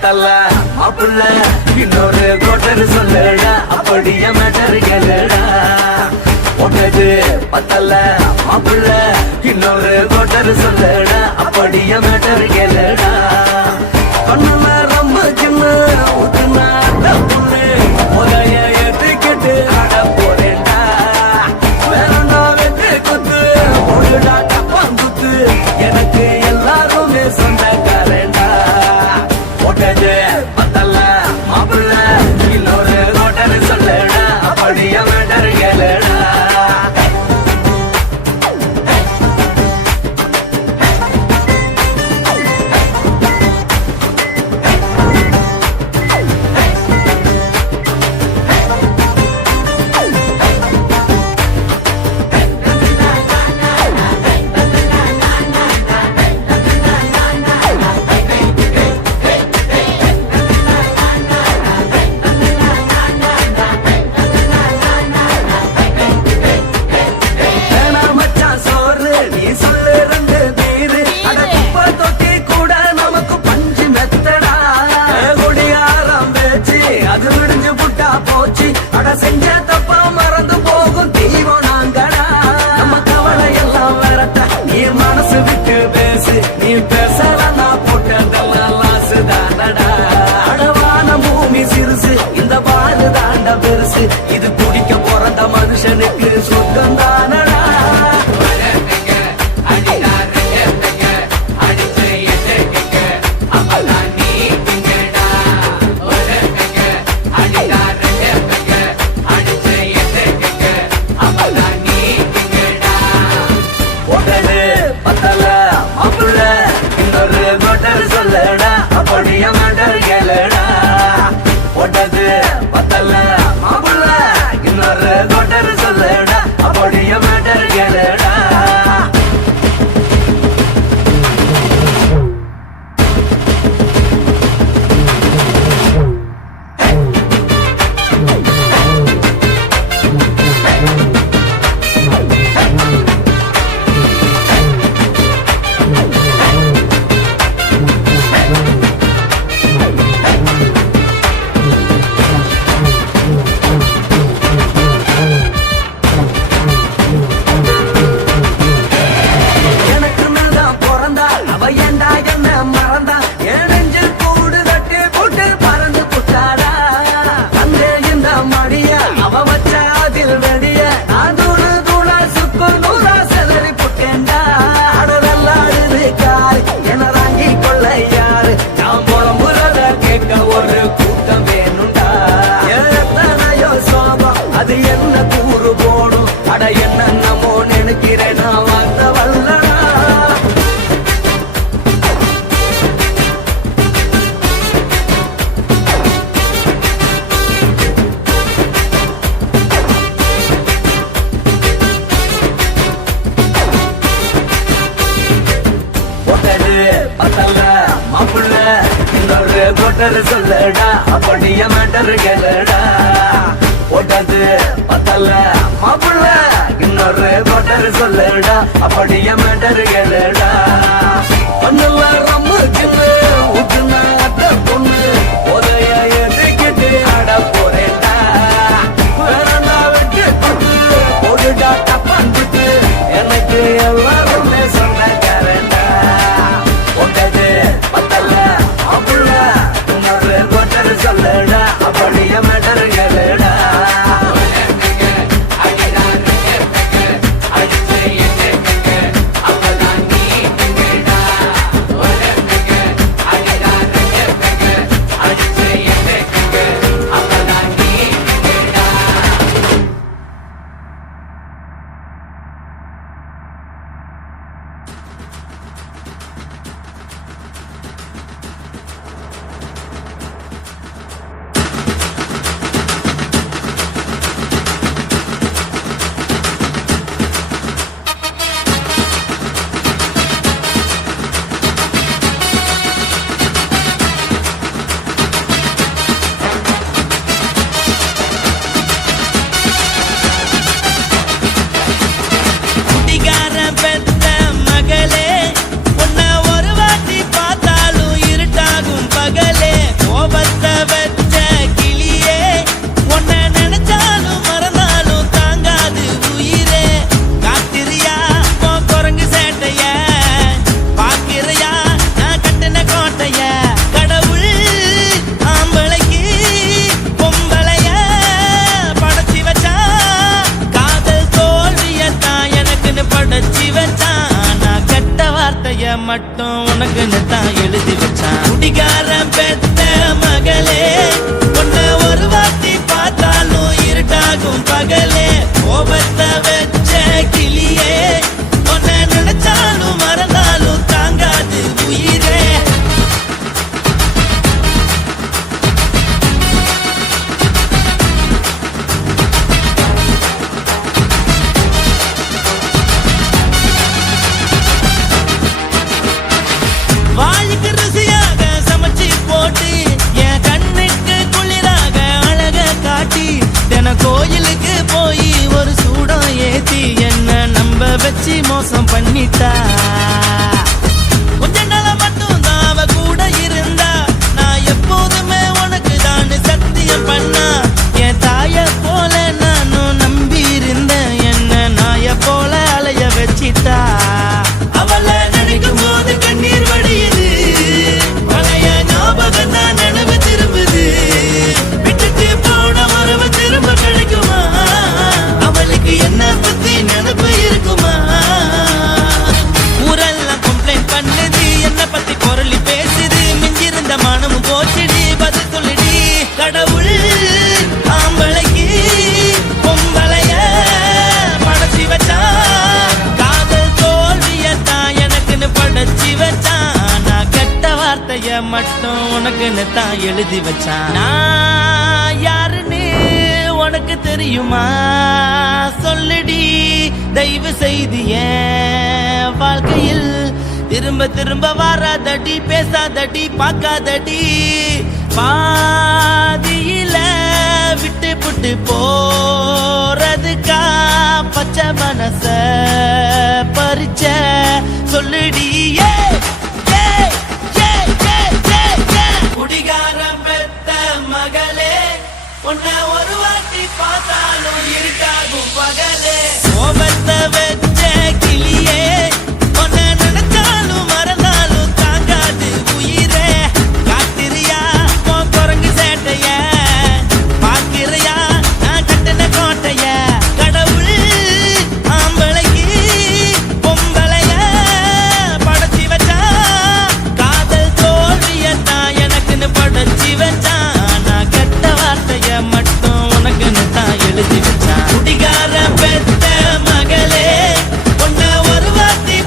பத்தல மாப்பிள்ள இன்னொரு கோட்டர் சொல்லுடா அப்படியே மேட்டர் கேளுடா ஒன்னது பத்தல மாப்பிள்ள இன்னொரு கோட்டர் சொல்லுடா அப்படியே மேட்டர் கேளுடா கண்ணுல ரொம்ப சின்ன ஊத்துனா புண்ணு உதய ஏத்துக்கிட்டு ஆட போறேன்டா வேறண்டா வெட்டு குத்து ஒழுடா டப்பாங்குத்து எனக்கு எல்லாருமே சொந்தக்காரன்டா ஒட்டது பத்தல மாப்பிள்ள இன்னொரு கோட்டர் சொல்லுடா அப்படியே மேட்டர் கேளுடா செஞ்ச தப்பா மறந்து போகும் தெய்வம் நாங்கடா நம்ம கவலை எல்லாம் வரட்ட நீ மனசு விட்டு பேசு நீ பேசலன்னா போட்டதெல்லாம் லாசு தானடா அடவான பூமி சிறுசு இந்த பாடு தாண்ட பெருசு இது குடிக்க பிறந்த மனுஷனுக்கு சொர்க்கம் தானடா சொல்லடா அப்படியே மேட்டர் கேளுடா ஒட்டது பத்தல மாப்பிள்ள இன்னொரு கோட்டர் சொல்லடா அப்படியே மேட்டர் கேளுடா ஒரு கூட்டம் வேணுண்டா எத்தனையோ சோகம் அது என்ன கூறு போடும் அட என்னமோ நினைக்கிறேன் நான் வார்த்த வல்லடா ஒட்டது பத்தல மாப்பிள்ள இன்னொரு கோட்டர் சொல்லடா அப்படியே மேட்டர் கேளுடா ஒட்டது பத்தல மாப்பிள்ள இன்னொரு கோட்டர் சொல்லடா அப்படியே மேட்டர் கேளுடா பண்ணுல ரொம்ப சின்ன ஊத்துனா அத்த பொண்ணு உதய எதுக்கிட்டு ஆட போறேன்டா வேறண்டா வெட்டு குத்து ஒழுடா டப்பான்ட்டு எனக்கு எல்லாருமே சொந்தக்காரன்டா ஒட்டது பத்தல மாப்பிள்ள இன்னொரு கோட்டர் சொல்லடா அப்படியே மேட்டர் கேளுடா பண்ணிட்டா கொஞ்ச நாள மட்டும் தான் அவ கூட இருந்தா நான் எப்போதுமே உனக்கு தான் சத்தியம் பண்ணா என் தாய போல நானும் நம்பி இருந்தேன் என்ன நாய போல அலைய வச்சிட்டா அவளை நினைக்கும் போது கண்ணீர் வடியுது பழைய ஞாபகம் தான் நினைவு திரும்புது விட்டுட்டு போன உறவு திரும்ப கிடைக்குமா அவளுக்கு என்ன பத்தி நினைப்பு இருக்குமா ஊரெல்லாம் கம்ப்ளைண்ட் பண்ணுது என்ன பத்தி பொருளி பேசுது மிஞ்சிருந்த மனமும் போச்சுடி பதில் சொல்லுடி கடவுள் ஆம்பளைக்கு பொம்பளைய படைச்சி வச்சான் காதல் தோல்வியத்தான் எனக்குன்னு படைச்சி வச்சான் நான் கெட்ட வார்த்தைய மட்டும் உனக்குன்னு தான் எழுதி வச்சான் நான் யாருன்னு உனக்கு தெரியுமா சொல்லுடி தயவு செய்து என் வாழ்க்கையில் திரும்ப திரும்ப வராதடி பேசாதடி பார்க்காதடி பாதியில விட்டு புட்டு போறதுக்கா பச்சை மனச பறிச்ச சொல்லுடி குடிகாரம் பெத்த மகளே உன்னை ஒரு வாட்டி பார்த்தாலும் இருக்காகும் பகலே கோபத்தை வச்ச கிளியே உன்னை நினைச்சாலும் மறந்தாலும் தாங்காது உயிரே காத்திரியா உன் குரங்கு சேட்டைய பார்க்கிறியா நான் கட்டின கோட்டைய கடவுள் ஆம்பளைக்கு பொம்பளைய படைச்சி வச்சா காதல் தோல்வியத்தான் எனக்குன்னு படைச்சி வச்சான் நான் கெட்ட வார்த்தைய மட்டும் உனக்குன்னு தான் எழுதி வச்சான் குடிகார பெத்த மகளே உன்னை ஒரு வாட்டி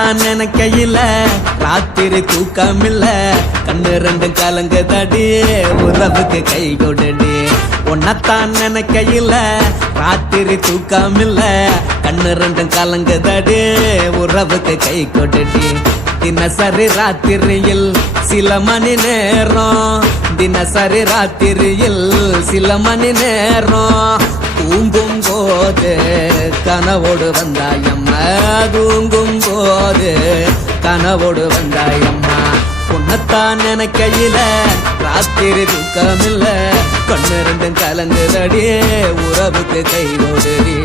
உன்னத்தான் நினைக்கையில ராத்திரி தூக்கமில்ல கண்ணு ரெண்டு கலங்குதடி உறவுக்கு கை கொடுடி உன்னத்தான் நினைக்கையில ராத்திரி தூக்கமில்ல கண்ணு ரெண்டு கலங்குதடி உறவுக்கு கை கொடுடி தினசரி ராத்திரியில் சில மணி நேரம் தினசரி ராத்திரியில் சில மணி நேரம் தூங்கும் போது கனவோடு வந்தாயம்மா தூங்கும் போது கனவோடு வந்தாயம்மா உன்னத்தான் நினைக்கையில ராத்திரி தூக்கமில்ல கண்ணு ரெண்டும் கலங்குதடி உறவுக்கு கை ஓடுடி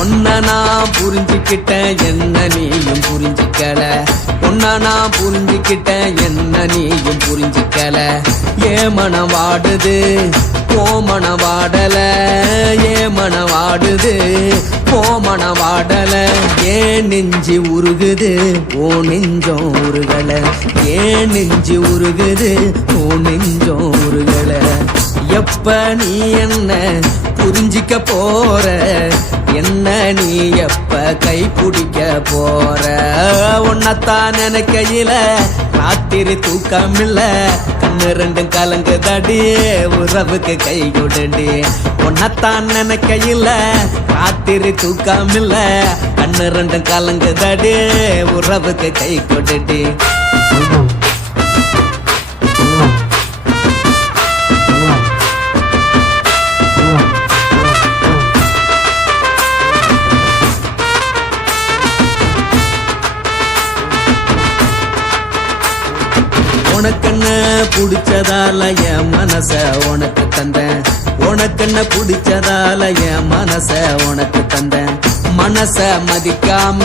உன்னை நான் புரிஞ்சுக்கிட்டேன் என்ன நீயும் புரிஞ்சுக்கல உன்னை நான் புரிஞ்சுக்கிட்டேன் என்ன நீயும் புரிஞ்சுக்கல ஏ மனம் வாடுது ஓ மனம் வாடல ஏ மனம் வாடுது ஓ மனம் வாடல ஏன் நெஞ்சு உருகுது ஓ நெஞ்சம் உருகல ஏன் நெஞ்சு உருகுது ஓ நெஞ்சம் உருகல எப்ப நீ என்ன புரிஞ்சிக்க போற என்ன நீ எப்ப கை பிடிக்க போற உன்னத்தான் நினைக்கையில ராத்திரி தூக்கமில்ல கண்ணு ரெண்டும் கலங்குதடி உறவுக்கு கை கொடுடி உன்னத்தான் நினைக்கையில ராத்திரி தூக்கமில்ல கண்ணு ரெண்டும் கலங்குதடி உறவுக்கு கை கொடுடி உனக்கென்ன பிடிச்சதால என் மனச உனக்கு தந்தேன் உனக்கென்ன பிடிச்சதால என் மனச உனக்கு தந்தேன் மனச மதிக்காம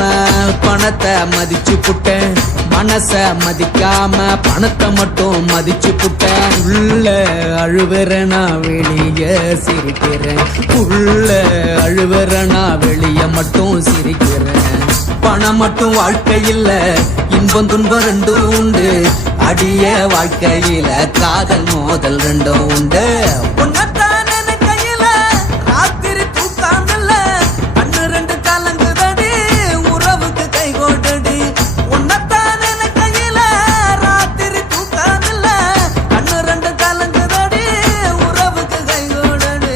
பணத்தை மதிச்சு புட்டேன் மனச மதிக்காம பணத்தை மட்டும் மதிச்சு புட்டேன் உள்ள அழுவுறனா வெளிய சிரிக்கிறேன் உள்ள அழுவுறனா வெளிய மட்டும் சிரிக்கிறேன் பணம் மட்டும் வாழ்க்கையில் இன்பம் துன்பம் ரெண்டும் உண்டு அடிய வாழ்க்கையில காதல் மோதல் ரெண்டும் உண்டு உன்னத்தான் நினைக்கையில ராத்திரி தூக்காமல்ல கண்ணு ரெண்டு கலங்குதடி உறவுக்கு கை கோட்டடி உன்னத்தான் நினைக்கையில ராத்திரி தூக்காமல்ல கண்ணு ரெண்டு கலங்குதடி உறவுக்கு கை கோட்டடி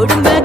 குடும்ப